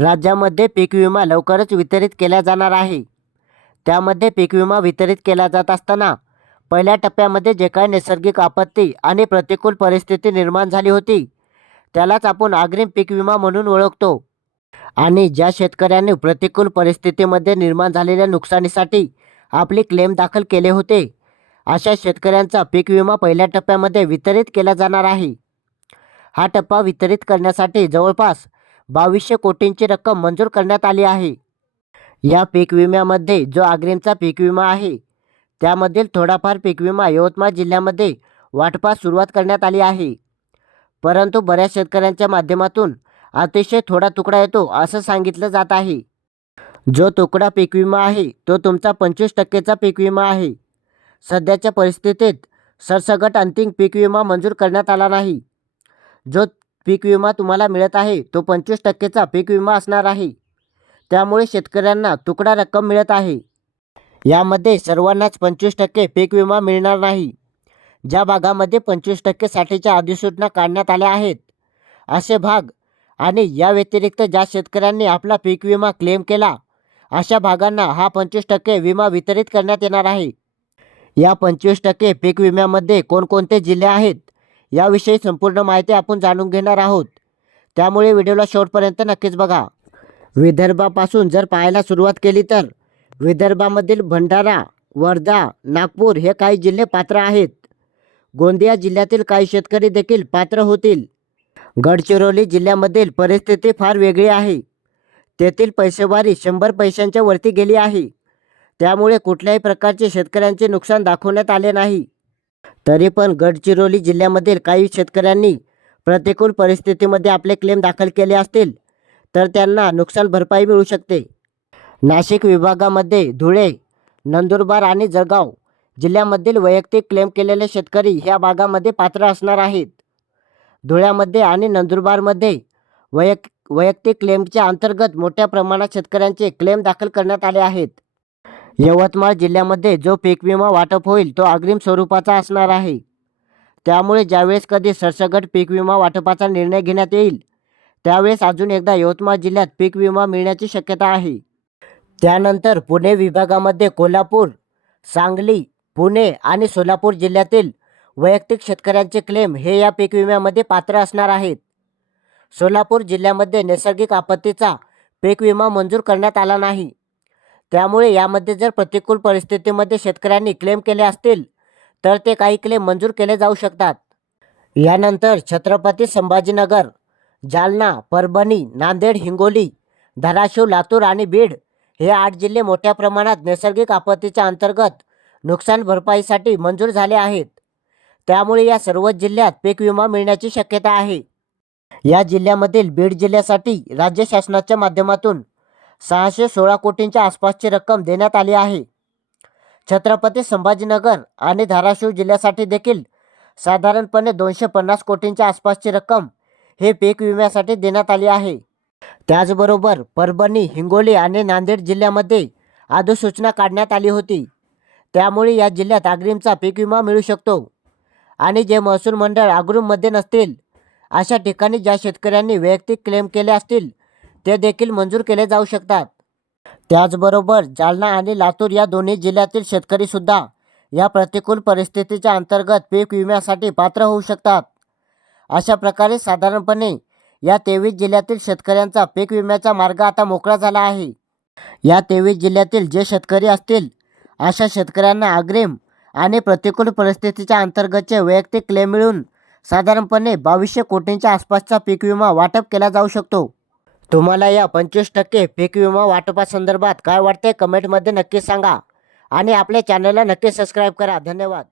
राज्यामध्ये पीक विमा लवकरच वितरित केला जाणार आहे. त्यामध्ये पीक विमा वितरित केला जात असताना पहिल्या टप्प्यामध्ये जे काही नैसर्गिक आपत्ती आणि प्रतिकूल परिस्थिती निर्माण झाली होती त्यालाच आपण अग्रिम पीक विमा म्हणून ओळखतो. आणि ज्या शेतकऱ्यांनी प्रतिकूल परिस्थितीमध्ये निर्माण झालेल्या नुकसानीसाठी आपली क्लेम दाखल केले होते अशा शेतकऱ्यांचा पीक विमा पहिल्या टप्प्यामध्ये वितरित केला जाणार आहे. हा टप्पा वितरित करण्यासाठी जवळपास बावीसशे कोटींची रक्कम मंजूर करण्यात आली आहे. या पीक विम्यामध्ये जो अग्रिमचा पीक विमा आहे त्यामधील थोडाफार पीक विमा यवतमाळ जिल्ह्यामध्ये वाटपास सुरुवात करण्यात आली आहे. परंतु बऱ्याच शेतकऱ्यांच्या माध्यमातून अतिशय थोडा तुकडा येतो असं सांगितलं जात आहे. जो तुकडा पीक विमा आहे तो तुमचा पंचवीस टक्केचा पीक विमा आहे. सध्याच्या परिस्थितीत सरसगट अंतिम पीक विमा मंजूर करण्यात आला नाही. जो पीक विमा तुम्हाला मिळत आहे तो पंचवीस टक्केचा पीक विमा असणार आहे. त्यामुळे शेतकऱ्यांना तुकडा रक्कम मिळत आहे. यामध्ये सर्वांनाच पंचवीस टक्के पीक विमा मिळणार नाही. ज्या भागामध्ये पंचवीस टक्के साठीच्या अधिसूचना काढण्यात आल्या आहेत असे भाग आणि या व्यतिरिक्त ज्या शेतकऱ्यांनी आपला पीक विमा क्लेम केला अशा भागांना हा पंचवीस टक्के विमा वितरित करण्यात येणार आहे. या पंचवीस टक्के पीक विम्यामध्ये कोणकोणते जिल्हे आहेत याविषयी संपूर्ण माहिती आपण जाणून घेणार आहोत. त्यामुळे व्हिडिओला शेवटपर्यंत नक्कीच बघा. विदर्भापासून जर पाहायला सुरुवात केली तर विदर्भामधील भंडारा वर्धा नागपूर हे काही जिल्हे पात्र आहेत. गोंदिया जिल्ह्यातील काही शेतकरी देखील पात्र होतील. गडचिरोली जिल्ह्यामधील परिस्थिती फार वेगळी आहे. तेथील पैसेवारी शंभर पैशांच्या वरती गेली आहे. त्यामुळे कुठल्याही प्रकारचे शेतकऱ्यांचे नुकसान दाखवण्यात आले नाही. तरी पण गडचिरोली जिल्ह्यामधील काही शेतकऱ्यांनी प्रतिकूल परिस्थितीमध्ये आपले क्लेम दाखल केले असतील तर त्यांना नुकसान भरपाई मिळू शकते. नाशिक विभागामध्ये धुळे नंदुरबार आणि जळगाव जिल्ह्यामधील वैयक्तिक क्लेम केलेले शेतकरी ह्या भागामध्ये पात्र असणार आहेत. धुळ्यामध्ये आणि नंदुरबारमध्ये वैयक वैयक्तिक क्लेमच्या अंतर्गत मोठ्या प्रमाणात शेतकऱ्यांचे क्लेम दाखल करण्यात आले आहेत. यवतमाळ जिल्ह्यामध्ये जो पीक विमा वाटप होईल तो अग्रिम स्वरूपाचा असणार आहे. त्यामुळे ज्यावेळेस कधी सरसगट पीक विमा वाटपाचा निर्णय घेण्यात येईल त्यावेळेस अजून एकदा यवतमाळ जिल्ह्यात पीक विमा मिळण्याची शक्यता आहे. त्यानंतर पुणे विभागामध्ये कोल्हापूर सांगली पुणे आणि सोलापूर जिल्ह्यातील वैयक्तिक शेतकऱ्यांचे क्लेम हे या पीक विम्यामध्ये पात्र असणार आहेत. सोलापूर जिल्ह्यामध्ये नैसर्गिक आपत्तीचा पीक विमा मंजूर करण्यात आला नाही. त्यामुळे यामध्ये जर प्रतिकूल परिस्थितीमध्ये शेतकऱ्यांनी क्लेम केले असतील तर ते काही क्लेम मंजूर केले जाऊ शकतात. यानंतर छत्रपती संभाजीनगर जालना परभणी नांदेड हिंगोली धाराशिव लातूर आणि बीड हे आठ जिल्हे मोठ्या प्रमाणात नैसर्गिक आपत्तीच्या अंतर्गत नुकसान भरपाईसाठी मंजूर झाले आहेत. त्यामुळे या सर्वच जिल्ह्यात पीक विमा मिळण्याची शक्यता आहे. या जिल्ह्यामधील बीड जिल्ह्यासाठी राज्य शासनाच्या माध्यमातून सहाशे सोळा कोटींच्या आसपासची रक्कम देण्यात आली आहे. छत्रपती संभाजीनगर आणि धाराशिव जिल्ह्यासाठी देखील साधारणपणे दोनशे पन्नास कोटींच्या आसपासची रक्कम हे पीक विम्यासाठी देण्यात आली आहे. त्याचबरोबर परभणी हिंगोली आणि नांदेड जिल्ह्यामध्ये अधिसूचना काढण्यात आली होती. त्यामुळे या जिल्ह्यात अग्रिमचा पीक विमा मिळू शकतो. आणि जे महसूल मंडळ अग्रिममध्ये नसतील अशा ठिकाणी ज्या शेतकऱ्यांनी वैयक्तिक क्लेम केले असतील ते देखील मंजूर केले जाऊ शकतात. त्याचबरोबर जालना आणि लातूर या दोन्ही जिल्ह्यातील शेतकरीसुद्धा या प्रतिकूल परिस्थितीच्या अंतर्गत पीक विम्यासाठी पात्र होऊ शकतात. अशा प्रकारे साधारणपणे या तेवीस जिल्ह्यातील शेतकऱ्यांचा पीक विम्याचा मार्ग आता मोकळा झाला आहे. या तेवीस जिल्ह्यातील जे शेतकरी असतील अशा शेतकऱ्यांना अग्रिम आणि प्रतिकूल परिस्थितीच्या अंतर्गतचे वैयक्तिक क्लेम मिळून साधारणपणे बावीसशे कोटींच्या आसपासचा पीक विमा वाटप केला जाऊ शकतो. तुम्हाला या पंचवीस टक्के पीक विमा वाटपासंदर्भात काय वाटते कमेंटमध्ये नक्की सांगा. आणि आपल्या चॅनलला नक्की सबस्क्राईब करा. धन्यवाद.